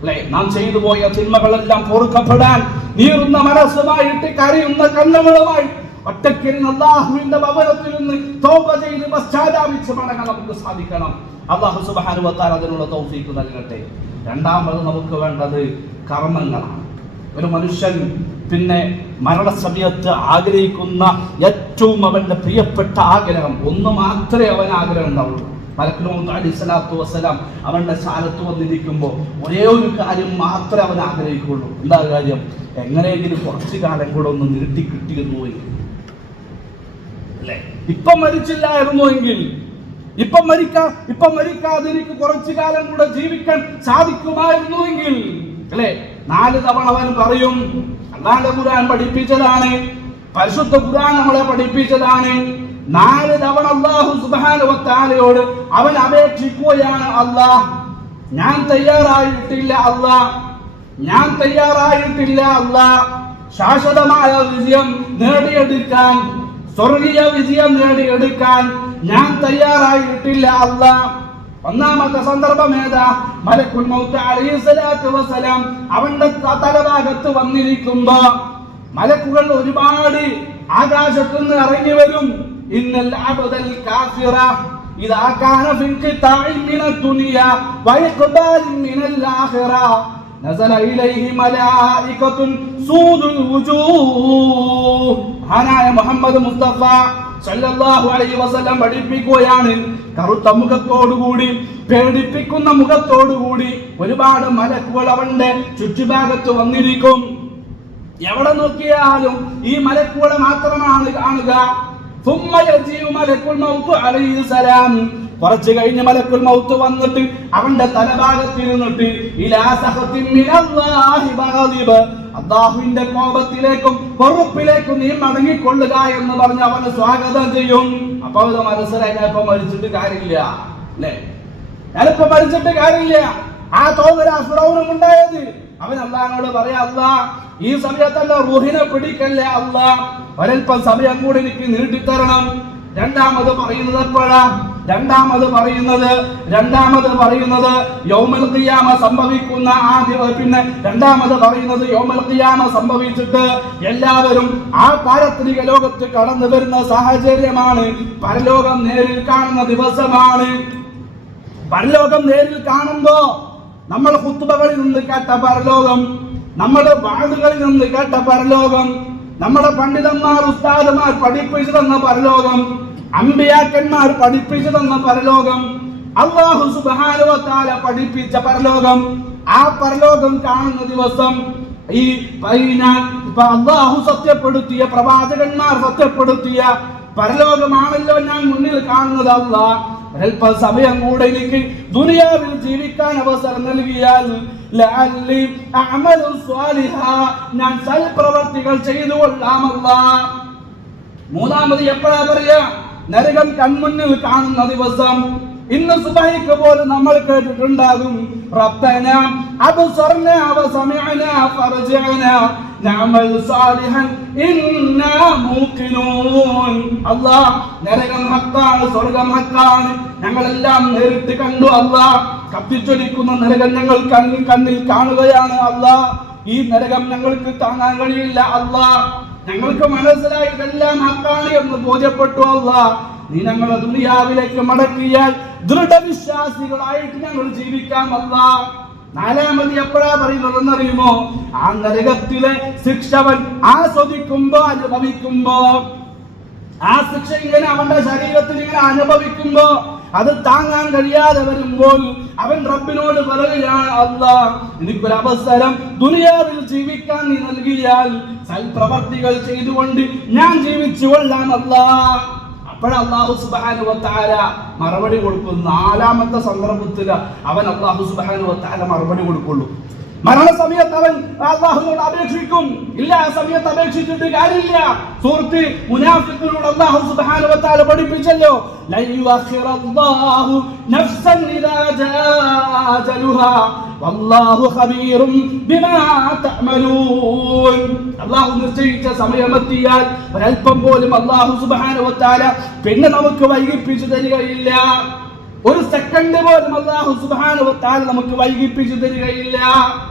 അല്ലെ, നാം ചെയ്തു പോയ തിന്മകളെല്ലാം പൊറുക്കപ്പെടാൻ നീറുന്ന മനസ്സുമായിട്ട്, കരയുന്ന കണ്ണുകളുമായി ഒറ്റയ്ക്കിരുന്ന് അല്ലാഹുവിന്റെ ഭവനത്തിൽ നിന്ന് തൗബ ചെയ്ത് പശ്ചാത്താപിച്ച് മടങ്ങാൻ നമുക്ക് സാധിക്കണം. അല്ലാഹു സുബ്ഹാനഹു വ തആല അതിനുള്ള തൗഫീഖ് നൽകട്ടെ. രണ്ടാമത് നമുക്ക് വേണ്ടത് കർമ്മങ്ങളാണ്. ഒരു മനുഷ്യൻ പിന്നെ മരണസമയത്ത് ആഗ്രഹിക്കുന്ന ഏറ്റവും അവന്റെ പ്രിയപ്പെട്ട ആഗ്രഹം ഒന്ന് മാത്രമേ അവൻ ആഗ്രഹം ഉണ്ടാവുള്ളൂ. മലക്കുൽ മൗത്ത് അലൈഹിസ്സലാത്തു വസ്സലാം അവന്റെ സ്ഥാനത്ത് വന്നിരിക്കുമ്പോൾ ഒരേ ഒരു കാര്യം മാത്രമേ അവൻ ആഗ്രഹിക്കുള്ളൂ. എന്താ കാര്യം? എങ്ങനെയെങ്കിലും കുറച്ചു കാലം കൂടെ ഒന്ന് നീട്ടി കിട്ടിയിരുന്നു എങ്കിൽ, അല്ലെ, ഇപ്പം മരിച്ചില്ലായിരുന്നു എങ്കിൽ, ഇപ്പം മരിക്കാതെ എനിക്ക് കുറച്ചു കാലം കൂടെ ജീവിക്കാൻ സാധിക്കുമായിരുന്നു എങ്കിൽ, അല്ലെ, 4 തവണ അവൻ പറയും. അല്ലാഹുവിന്റെ ഖുർആൻ പഠിപ്പിച്ചതാണ്, പരിശുദ്ധ ഖുർആൻ നമ്മളെ പഠിപ്പിച്ചതാണ്. 4 തവണ അല്ലാഹു സുബ്ഹാനഹു വ തആലയോട് അവൻ അപേക്ഷിക്കുകയാണ്. അല്ലാഹ്, ഞാൻ തയ്യാറായിട്ടില്ല അല്ലാഹ്, ഞാൻ തയ്യാറായിട്ടില്ല അല്ലാഹ്, ശാശ്വതമായ വിജയം നേടിയെടുക്കാൻ, സ്വർഗീയ വിജയം നേടിയെടുക്കാൻ ഞാൻ തയ്യാറായിട്ടില്ല അല്ലാഹ്. ഒന്നാമത്തെ സന്ദർഭം ഏതാ? മലക്കുൽ മൗത്ത് അലൈഹിസ്സലാത്തു വസ്സലാം അവന്റെ തലഭാഗത്ത് വന്നിരിക്കുമ്പോ മലക്കുകൾ ഒരുപാട് ആകാശത്തുനിന്ന് ഇറങ്ങി വരും. ഇന്നൽ അബ്ദൽ കാഫിറ ഇദാ കാന ഫി ഖിതാഇൻ മിനദ് ദുനിയ വഇഖ്ബാലിൻ മിനൽ ആഖിറ നസല ഇലൈഹി മലായികത്തുൻ സൂദുൽ വുജൂഹ്. ഹനായ മുഹമ്മദ് മുസ്തഫ സല്ലല്ലാഹു അലൈഹി വസല്ലം പഠിപ്പിക്കുകയാണ്, കറുത്ത മുഖത്തോടുകൂടി, പേടിപ്പിക്കുന്ന മുഖത്തോടുകൂടി ഒരുപാട് മലക്കുകൾ അവന്റെ ചുറ്റുഭാഗത്ത് വന്നിരിക്കും. എവിടെ നോക്കിയാലും ഈ മലക്കുകളെ മാത്രമാണ് കാണുക. കുറച്ചു കഴിഞ്ഞ് മലക്കുൽ മൗത്ത് വന്നിട്ട് അവന്റെ തലഭാഗത്തിരുന്നിട്ട് അല്ലാഹുവിന്റെ കോപത്തിലേക്കും പൊറുപ്പിലേക്കും നീ മടങ്ങിക്കൊള്ളുക എന്ന് പറഞ്ഞ് അവന് സ്വാഗതം ചെയ്യും. അപ്പൊ അത് മനസ്സിലായി, ഞാനിപ്പോ മരിച്ചിട്ട് കാര്യമില്ല അല്ലെ, ഞാനിപ്പോ മരിച്ചിട്ട് കാര്യമില്ല. ആ തോന്നൽ ഫിറഔനും ഉണ്ടായത്. അവൻ അല്ലാഹുവോട് പറയാ, അല്ലാഹ് ഈ സമയത്തല്ല റൂഹിനെ പിടിക്കല്ലേ അല്ലാഹ്, ഒരൽപ്പം സമയം കൂടി എനിക്ക് നീട്ടിത്തരണം. രണ്ടാമത് പറയുന്നത് എപ്പോഴാ? രണ്ടാമത് പറയുന്നത് യൗമുൽ ഖിയാമ സംഭവിക്കുന്ന രണ്ടാമത് പറയുന്നത് യൗമുൽ ഖിയാമ സംഭവിച്ചിട്ട് എല്ലാവരും ആ പാരത്രിക ലോകത്ത് കടന്നു വരുന്ന സാഹചര്യമാണ്. പരലോകം നേരിൽ കാണുന്ന ദിവസമാണ്. പരലോകം നേരിൽ കാണുമ്പോ നമ്മൾ ഖുത്ബകളിൽ നിന്ന് കേട്ട പരലോകം, നമ്മുടെ വാദുകളിൽ നിന്ന് കേട്ട പരലോകം, നമ്മുടെ പണ്ഡിതന്മാർ ഉസ്താദുമാർ പഠിപ്പിച്ചു തന്ന പരലോകം, അമ്പിയാക്കന്മാർ പഠിപ്പിച്ചു തന്ന പരലോകം, അല്ലാഹു സുബ്ഹാനഹു വ തആല പഠിപ്പിച്ച പരലോകം, ആ പരലോകം കാണുന്ന ദിവസം ഈ അല്ലാഹു സത്യപ്പെടുത്തിയ, പ്രവാചകന്മാർ സത്യപ്പെടുത്തിയ പരലോകമാണല്ലോ ഞാൻ മുന്നിൽ കാണുന്നത്. അല്ലാഹ് ഒരൽപ്പം സമയം കൂടെ എനിക്ക് ദുനിയാവിൽ ജീവിക്കാൻ അവസരം നൽകിയാൽ ഞാൻ സൽപ്രവർത്തികൾ ചെയ്തു കൊള്ളാം അല്ലാഹ്. മൂന്നാമത് എപ്പോഴാ പറയാ? നരകം കൺമുന്നിൽ കാണുന്ന ദിവസം. ഇന്ന് സുബഹിക്ക് പോലും നമ്മൾ കേട്ടിട്ടുണ്ടാകും, റബ്ബന അബ്സർനാ വസമിഅനാ ഫർജിഅനാ നഅമൽ സാലിഹൻ ഇന്നാ മൂഖിനൂൻ. അല്ലാഹ് നരകം ഹക്കാണ്, സ്വർഗ്ഗം ഹക്കാണ്, ഞങ്ങളെല്ലാം നേരിട്ട് കണ്ടു അല്ലാഹ്. കത്തിച്ചൊലിക്കുന്ന നരകം ഞങ്ങൾ കണ്ണിൽ കാണുകയാണ് അല്ലാഹ്. ഈ നരകം ഞങ്ങൾക്ക് താങ്ങാൻ കഴിയില്ല അല്ലാഹ്. ഞങ്ങൾക്ക് മനസ്സിലായി ഇതെല്ലാം ഹക്കാണ് എന്ന് ബോധ്യപ്പെട്ടു അല്ലാഹ്. നീ ഞങ്ങളെ ദുനിയാവിലേക്ക് മടക്കിയാൽ ദൃഢവിശ്വാസികളായിട്ട് ഞങ്ങൾ ജീവിക്കാം അല്ലാഹ്. നാലാമത് എപ്പോഴാ പറയുന്നതെന്നറിയുമോ? ആ നരകത്തിലെ ശിക്ഷവൻ ആസ്വദിക്കുമ്പോ, അനുഭവിക്കുമ്പോ, ആ ശിക്ഷ ഇങ്ങനെ അവന്റെ ശരീരത്തിൽ ഇങ്ങനെ അനുഭവിക്കുമ്പോ, അത് താങ്ങാൻ കഴിയാതെ വരുമ്പോൾ അവൻ റബ്ബിനോട് പറയുകയാണ്, അല്ലാഹ് എനിക്കൊരു അവസരം ദുനിയാവിൽ ജീവിക്കാൻ നീ നൽകിയാൽ സൽപ്രവർത്തികൾ ചെയ്തുകൊണ്ട് ഞാൻ ജീവിച്ചു കൊള്ളാം അല്ലാഹ്. അപ്പോൾ അല്ലാഹു സുബ്ഹാനഹു വ തആല മറുപടി കൊടുക്കും. നാലാമത്തെ സന്ദർഭത്തിൽ അവൻ അല്ലാഹു സുബ്ഹാനഹു വ തആല മറുപടി കൊടുക്കുള്ളൂ. മരണസമയത്ത് അവൻ അല്ലാഹുവിനോട് അപേക്ഷിക്കും. ഇല്ല, ആ സമയത്ത് അപേക്ഷിച്ചിട്ട് കാര്യമില്ല. സൂറത്ത് മുനാഫിഖിനോട് അല്ലാഹു സുബ്ഹാനഹു വ തആല പഠിപ്പിച്ചല്ലോ, ലൻ യുഅഖിറല്ലാഹു നഫ്സൻ ഇദാ ജാഅ അജലുഹാ വല്ലാഹു ഖബീറും ബിമാ തഅമലൂൻ. അല്ലാഹു നിശ്ചയിച്ച സമയമെത്തിയാൽ ഒരൽപ്പം പോലും അല്ലാഹു സുബ്ഹാനഹു വ തആല പിന്നെ നമുക്ക് വൈകിപ്പിച്ചു തരികയില്ല. ഒരു സെക്കൻഡ് പോലും അല്ലാഹു സുബ്ഹാനഹു വ തആല നമുക്ക് വൈകിപ്പിച്ചു തരികയില്ല.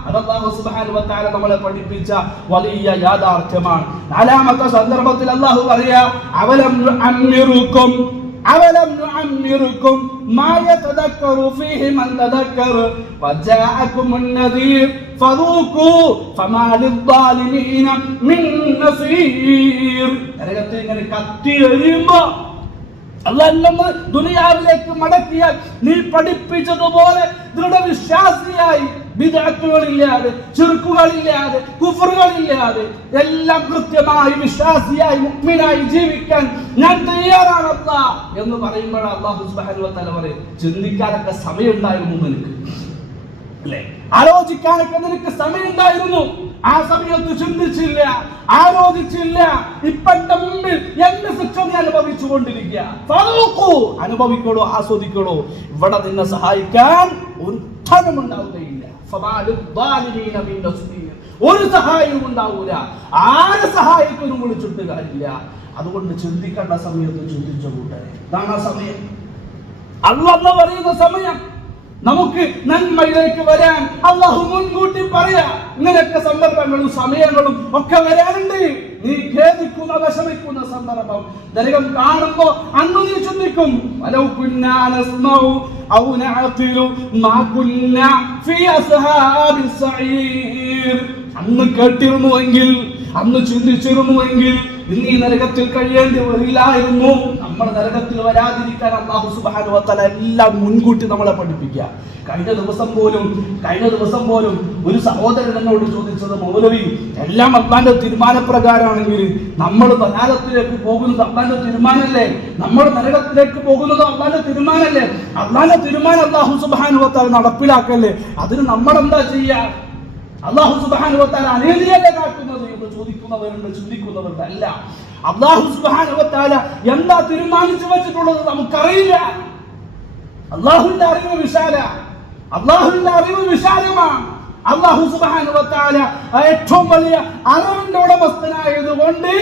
അത് അല്ലാഹു സുബ്ഹാനഹു വ തആല നമ്മളെ പഠിപ്പിച്ച വലിയ യാഥാർത്ഥ്യമാണ്. നാലാമത്തെ സന്ദർഭത്തിൽ അല്ലാഹു പറയാ, അവലം നുഅമ്മിറുക്കും മാ യതദക്കറു ഫീഹി മൻ തദക്കറ വജാഅകുമുൻ നദീർ ഫദൂഖു ഫമാ ലിദ്ദാലിമീന മിൻ നസീർ. നരകത്തിൽ ഇങ്ങനെ കത്തി എരിയുമ്പോ അല്ലാഹു ദുനിയാവിലേക്ക് മടക്കിയാൽ നീ പഠിപ്പിച്ചതുപോലെ ദൃഢവിശ്വാസിയായി, ബിദ്അത്തുകളില്ലാതെ, ശിർക്കുകളില്ലാതെ, കുഫറുകളില്ലാതെ എല്ലാം കൃത്യമായി വിശ്വാസിയായി, മുഅ്മിനായി ജീവിക്കാൻ ഞാൻ തയ്യാറാണ് അല്ലാഹ് എന്ന് പറയുമ്പോൾ അല്ലാഹു സുബ്ഹാനഹു വ തആല പറയും, ചിന്തിക്കാനൊക്കെ സമയമുണ്ടായിരുന്നു നിനക്ക് അല്ലേ, ആലോചിക്കാനൊക്കെ നിനക്ക് സമയമുണ്ടായിരുന്നു. ആ സമയത്ത് ചിന്തിച്ചില്ല, ആലോചിച്ചില്ല. ഇപ്പന്റെ മുമ്പിൽ എന്റെ ശിക്ഷ നീ അനുഭവിച്ചു കൊണ്ടിരിക്കുക. അനുഭവിക്കണോ, ആസ്വദിക്കണോ, ഇവിടെ നിന്നെ സഹായിക്കാൻ ഒരു ധനം ഉണ്ടാവുകയില്ല. ഒരു സഹായവും ഉണ്ടാവൂല, ആരെ സഹായിക്കൊന്നും വിളിച്ചിട്ട് കാര്യമില്ല. അതുകൊണ്ട് ചിന്തിക്കേണ്ട സമയത്ത് ചിന്തിച്ച കൂട്ടരെ, ഇതാണ് ആ സമയം, അല്ലാഹ് പറയുന്ന സമയം. നമുക്ക് നന്മയിലേക്ക് വരാൻ അല്ലാഹു മുൻകൂട്ടി പറയാ. ഇങ്ങനെയൊക്കെ സന്ദർഭങ്ങളും സമയങ്ങളും ഒക്കെ വരാനുണ്ട്. നീ ഖേദിക്കുന്ന വിഷമിക്കുന്ന സന്ദർഭം നരകം കാണുമ്പോ അന്ന് നീ ചിന്തിക്കും, വലൗ കുന്നാ നസ്മഉ ഔ നഅഖിലു മാ കുന്നാ ഫീ അസ്ഹാബിസ് സഈർ. അന്ന് കേട്ടിരുന്നുവെങ്കിൽ, അന്ന് ചിന്തിച്ചിരുന്നുവെങ്കിൽ ഇന്ന് ഈ നരകത്തിൽ കഴിയേണ്ടി വരില്ലായിരുന്നു. നമ്മൾ നരകത്തിൽ വരാതിരിക്കാൻ അല്ലാഹു സുബ്ഹാനഹു വ തആല എല്ലാം മുൻകൂട്ടി നമ്മളെ പഠിപ്പിക്കുക. കഴിഞ്ഞ ദിവസം പോലും ഒരു സഹോദരൻ എന്നോട് ചോദിച്ചത്, മൗലവി, എല്ലാം അല്ലാഹുവിന്റെ തീരുമാനപ്രകാരമാണെങ്കിൽ നമ്മൾ നരകത്തിലേക്ക് പോകുന്നത് അല്ലാഹുവിന്റെ തീരുമാനമല്ലേ? നമ്മൾ നരകത്തിലേക്ക് പോകുന്നത് അല്ലാഹുവിന്റെ തീരുമാനമല്ലേ? അല്ലാഹുവിന്റെ തീരുമാനം അല്ലാഹു സുബ്ഹാനഹു വ തആല നടപ്പിലാക്കല്ലേ? അതിന് നമ്മൾ എന്താ ചെയ്യാ? അല്ലാഹു സുബ്ഹാനഹു വ തആല അനീതിയല്ലേ കാട്ടുന്നത് എന്ന് ചോദിക്കുന്നവരുണ്ട്, ചിന്തിക്കുന്നവരുണ്ട്. അല്ല, അല്ലാഹു സുബ്ഹാനഹു വ തആല എന്താ തീരുമാനിച്ചു വെച്ചിട്ടുള്ളത് നമുക്കറിയില്ല. അല്ലാഹുവിന്റെ അറിവ് വിശാലമാണ്. അല്ലാഹു സുബ്ഹാനഹു വ തആല ഏറ്റവും വലിയ അറിവിന്റെ ഉടമസ്ഥനായതുകൊണ്ട്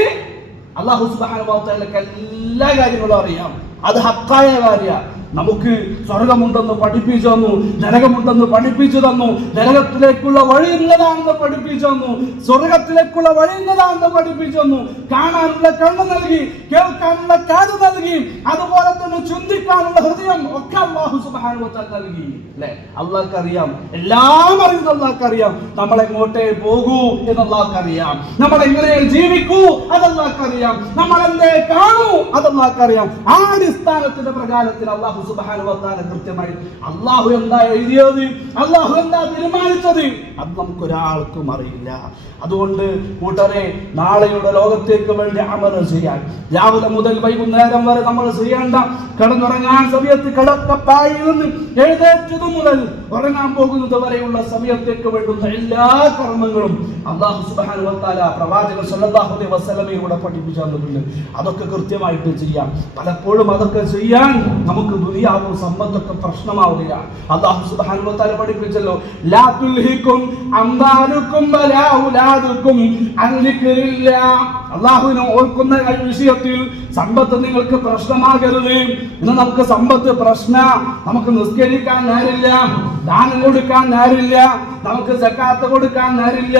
അല്ലാഹു സുബ്ഹാനഹു വ തആലക്ക് എല്ലാ കാര്യങ്ങളും അറിയാം. അത് ഹക്കായ കാര്യമാണ്. നമുക്ക് സ്വർഗമുണ്ടെന്ന് പഠിപ്പിച്ചു തന്നു, നരകമുണ്ടെന്ന് പഠിപ്പിച്ചു തന്നു, നരകത്തിലേക്കുള്ള വഴി ഇന്നതാണെന്ന് പഠിപ്പിച്ചു തന്നു, സ്വർഗത്തിലേക്കുള്ള വഴി ഇന്നതാണെന്ന് പഠിപ്പിച്ചു തന്നു. കാണാനുള്ള കണ്ണ് നൽകി, കേൾക്കാനുള്ള കാത് നൽകി, അതുപോലെ തന്നെ ചിന്തിക്കാനുള്ള ഹൃദയം ഒക്കെ അല്ലാഹു സുബ്ഹാനഹു വ തആല നൽകി. അല്ലേ? അല്ലാഹുക്ക് അറിയാം, എല്ലാം അറിയുന്ന അല്ലാഹുക്ക് അറിയാം. നമ്മൾ എങ്ങോട്ടേ പോകൂ എന്ന് അല്ലാഹുക്ക് അറിയാം. നമ്മൾ എങ്ങനെ ജീവിക്കൂ അത് അല്ലാഹുക്ക് അറിയാം. നമ്മൾ എന്തേ കാണൂ അത് അല്ലാഹുക്ക് അറിയാം. ആ അടിസ്ഥാനത്തിന്റെ പ്രകാരത്തിൽ അല്ലാഹു സുബ്ഹാനഹു വ തആല കൃത്യമായി അല്ലാഹു എന്താ എഴുതിയത്, അല്ലാഹു എന്താ തീരുമാനിച്ചത്, അത് നമുക്കൊരാൾക്കും അറിയില്ല. അതുകൊണ്ട് കൂട്ടരെ, നാളെയുടെ ലോകത്തേക്ക് വേണ്ടി അമൽ ചെയ്യാൻ രാവിലെ മുതൽ വൈകുന്നേരം വരെ നമ്മൾ ചെയ്യേണ്ട, കിടന്നുറങ്ങാൻ സമയത്ത് കിടക്കപ്പായിൽ നിന്ന് എഴുന്നേറ്റതു മുതൽ ഉറങ്ങാൻ പോകുന്നത് വരെയുള്ള സമയത്തേക്ക് വേണ്ടുന്ന എല്ലാ കർമ്മങ്ങളും അല്ലാഹു സുബ്ഹാനഹു വ തആല പ്രവാചകൻ സല്ലല്ലാഹു അലൈഹി വസല്ലമയിലൂടെ പഠിപ്പിച്ചു തന്നിട്ടുണ്ട്. അതൊക്കെ കൃത്യമായിട്ട് ചെയ്യാം. പലപ്പോഴും അതൊക്കെ ചെയ്യാൻ നമുക്ക് ദുനിയാവും സമ്പത്തൊക്കെ പ്രശ്നമാവുകയാണ്. അല്ലാഹു സുബ്ഹാനഹു വ തആല പഠിപ്പിച്ചല്ലോ, ലാ തുൽഹികും അംവാലുകും വലാ ഔലാദുകും അൻ ദിക്രില്ലാഹ്. അല്ലാഹുവിനെ ഓർക്കുന്ന വിഷയത്തിൽ സമ്പത്ത് നിങ്ങൾക്ക് പ്രശ്നമാകരുത്. ഇന്ന് നമുക്ക് സമ്പത്ത് പ്രശ്ന, നമുക്ക് നിസ്കരിക്കാൻ നേരില്ല, ദാനം കൊടുക്കാൻ നേരില്ല, നമുക്ക് സക്കാത്ത് കൊടുക്കാൻ നേരില്ല,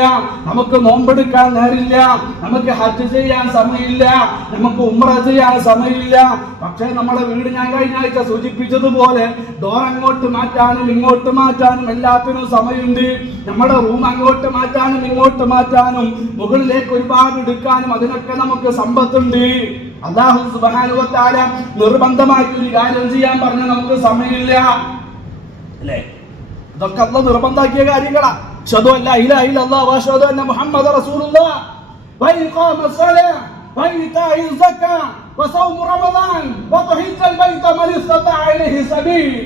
നമുക്ക് നോമ്പെടുക്കാൻ നേരില്ല, നമുക്ക് ഹജ്ജ് ചെയ്യാൻ സമയമില്ല, നമുക്ക് ഉംറ ചെയ്യാൻ സമയമില്ല. പക്ഷേ നമ്മുടെ വീട് ഞാൻ കഴിഞ്ഞ ആഴ്ച സൂചിപ്പിച്ചതുപോലെ ഡോർ അങ്ങോട്ട് മാറ്റാനും ഇങ്ങോട്ട് മാറ്റാനും എല്ലാത്തിനും സമയമുണ്ട്. നമ്മുടെ റൂം അങ്ങോട്ട് മാറ്റാനും ഇങ്ങോട്ട് മാറ്റാനും മുകളിലേക്ക് ഒരുപാട് എടുക്കാനും അതിനൊക്കെ നമുക്ക് സമ്പത്തുണ്ട്. അല്ലാഹു സുബ്ഹാനഹു വ തആല നിർബന്ധമായിട്ട് ഒരു കാര്യം ചെയ്യാൻ പറഞ്ഞ നമുക്ക് സമയമില്ല. അല്ലേ? ഇതൊക്കെ അല്ലാഹു നിർബന്ധാക്കിയ കാര്യങ്ങളാ. അശ്ഹദു അല്ലാ ഇലാഹ ഇല്ലല്ലാഹ് വഅശ്ഹദു അന്ന മുഹമ്മദ റസൂലുള്ളാഹ് വഇഖാമസ് സ്വലാത്ത് വഇതാഇസ് സക്കാത്ത് വസൗമു റമദാൻ വതഹജ്ജൽ ബൈത മൻ ഇസ്തതാഅ ഇലൈഹി സബീൽ.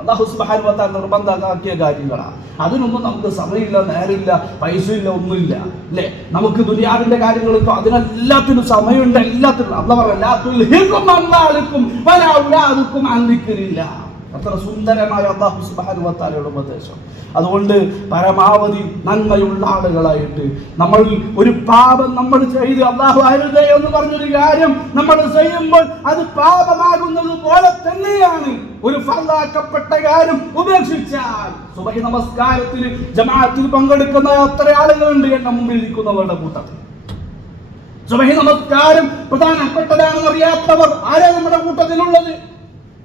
അല്ലാഹു സുബ്ഹാനഹു വ തആല നിർബന്ധമാക്കിയ കാര്യങ്ങളാ. അതിനൊന്നും നമുക്ക് സമയമില്ല, നേരമില്ല, പൈസയില്ല, ഒന്നുമില്ല. അല്ലേ? നമുക്ക് ദുനിയാവിന്റെ കാര്യങ്ങൾക്ക് അതിനെല്ലാത്തിനും സമയമുണ്ട്. എല്ലാത്തിനും അല്ലാഹു പറഞ്ഞു, ലാ തുൽഹികും അംവാലുകും വലാ ഔലാദുകും അൻ ദിക്രില്ലാഹ്. അത്ര സുന്ദരമായ അല്ലാഹു സുബ്ഹാനഹു വ തആലയുടെ ഉപദേശം. അതുകൊണ്ട് പരമാവധി നന്മയുള്ള ആളുകളായിട്ട് നമ്മൾ ഒരു പാപം നമ്മൾ ചെയ്ത് അല്ലാഹു അരുതേ എന്ന് പറഞ്ഞൊരു കാര്യം നമ്മൾ ചെയ്യുമ്പോൾ അത് പാപമാകുന്നത് പോലെ തന്നെയാണ് ഒരു ഫർളാക്കപ്പെട്ട കാര്യം ഉപേക്ഷിച്ചാൽ. സുബഹി നമസ്കാരത്തിൽ ജമാഅത്തിൽ പങ്കെടുക്കുന്ന എത്ര ആളുകളുണ്ട് എന്ന മുമ്പിൽ ഇരിക്കുന്നവരുടെ കൂട്ടത്തിൽ. സുബഹി നമസ്കാരം പ്രധാനപ്പെട്ടതാണെന്ന് അറിയാത്തവർ ആരാ നമ്മുടെ കൂട്ടത്തിലുള്ളത്?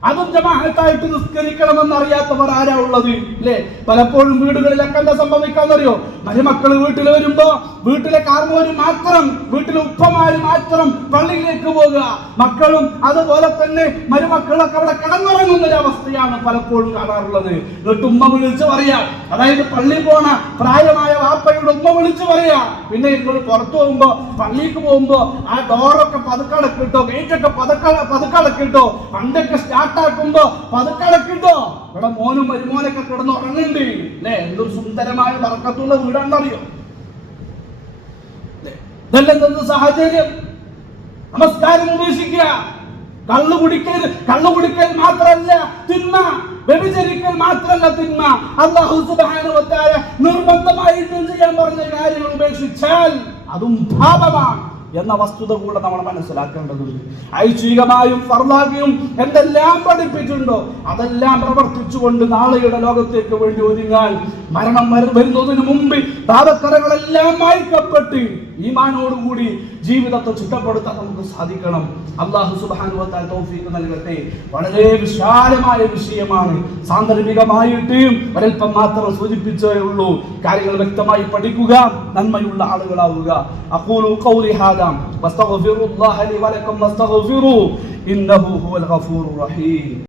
അതും ജമാഅത്തായിട്ട് നിസ്കരിക്കണമെന്ന് അറിയാത്തവർ ആരാ ഉള്ളത്? അല്ലേ? പലപ്പോഴും വീടുകളിലൊക്കെ എന്താ സംഭവിക്കാന്നറിയോ? മരുമക്കൾ വീട്ടിൽ വരുമ്പോ വീട്ടിലെ കാർന്നോര് മാത്രം, വീട്ടിലെ ഉപ്പമാര് മാത്രം പള്ളിയിലേക്ക് പോകുക, മക്കളും അതുപോലെ തന്നെ മരുമക്കളൊക്കെ അവിടെ കിടന്നുറങ്ങുന്ന ഒരു അവസ്ഥയാണ് പലപ്പോഴും കാണാറുള്ളത്. എന്നിട്ട് ഉമ്മ വിളിച്ച് പറയാ, അതായത് പള്ളി പോണ പ്രായമായ വാപ്പയുടെ ഉമ്മ വിളിച്ച് പറയാ, പിന്നെ നിങ്ങൾ പുറത്തു പോകുമ്പോ പള്ളിക്ക് പോകുമ്പോ ആ ഡോറൊക്കെ പതുക്കടക്കിട്ടോ, ഗേറ്റൊക്കെ പതുക്കടക്കിട്ടോ, പണ്ടൊക്കെ സ്റ്റാർട്ടാക്കുമ്പോ പതുക്കടക്കിട്ടോ. ഇവിടെ മോനും മരുമോനൊക്കെ കിടന്നുറങ്ങുന്നുണ്ട്. അല്ലെ? എന്തൊരു സുന്ദരമായ ബർക്കത്തുള്ള വീടാണെന്നറിയോ? ഇതെല്ലാം സാഹചര്യം. നമസ്കാരം ഉപേക്ഷിക്കുക, കള്ളുകുടിക്കൽ മാത്രമല്ല തിന്മ, വ്യഭിചരിക്കൽ മാത്രമല്ല തിന്മ, അല്ലാഹു സുബ്ഹാനഹു വ തആല നിർബന്ധമായിട്ടും ചെയ്യാൻ പറഞ്ഞ കാര്യങ്ങൾ ഉപേക്ഷിച്ചാൽ അതും പാപമാണ് എന്ന വസ്തുത കൂടെ നമ്മൾ മനസ്സിലാക്കേണ്ടതുണ്ട്. ഐച്ഛികമായും ഫർദാകിയും എന്തെല്ലാം പഠിപ്പിച്ചിട്ടുണ്ടോ അതെല്ലാം പ്രവർത്തിച്ചുകൊണ്ട് നാളെയുടെ ലോകത്തേക്ക് വേണ്ടി ഒരുങ്ങാൻ, മരണം വരുന്നതിന് മുമ്പ് പാപക്കറകളെല്ലാം മായ്ക്കപ്പെട്ട് ഈമാനോടുകൂടി ജീവിതത്തെ ചിട്ടപ്പെടുത്താൻ നമുക്ക് സാധിക്കണം. അല്ലാഹു സുബ്ഹാനഹു വ തആല തൗഫീഖ് നൽകട്ടെ. വളരെ വിശാലമായ വിഷയമാണ്. സാന്ദർഭികമായിട്ട് ഒരൽപ്പം മാത്രം സൂചിപ്പിച്ചേ ഉള്ളൂ. കാര്യങ്ങൾ വ്യക്തമായി പഠിക്കുക, നന്മയുള്ള ആളുകളാവുക. അഖൂലു ഖൗലി ഹാദാ വസ്തഗ്ഫിറുല്ലാഹ ലി വലക്കും വസ്തഗ്ഫിറൂ ഇന്നഹു ഹുവൽ ഗഫൂറുർ റഹീം.